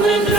with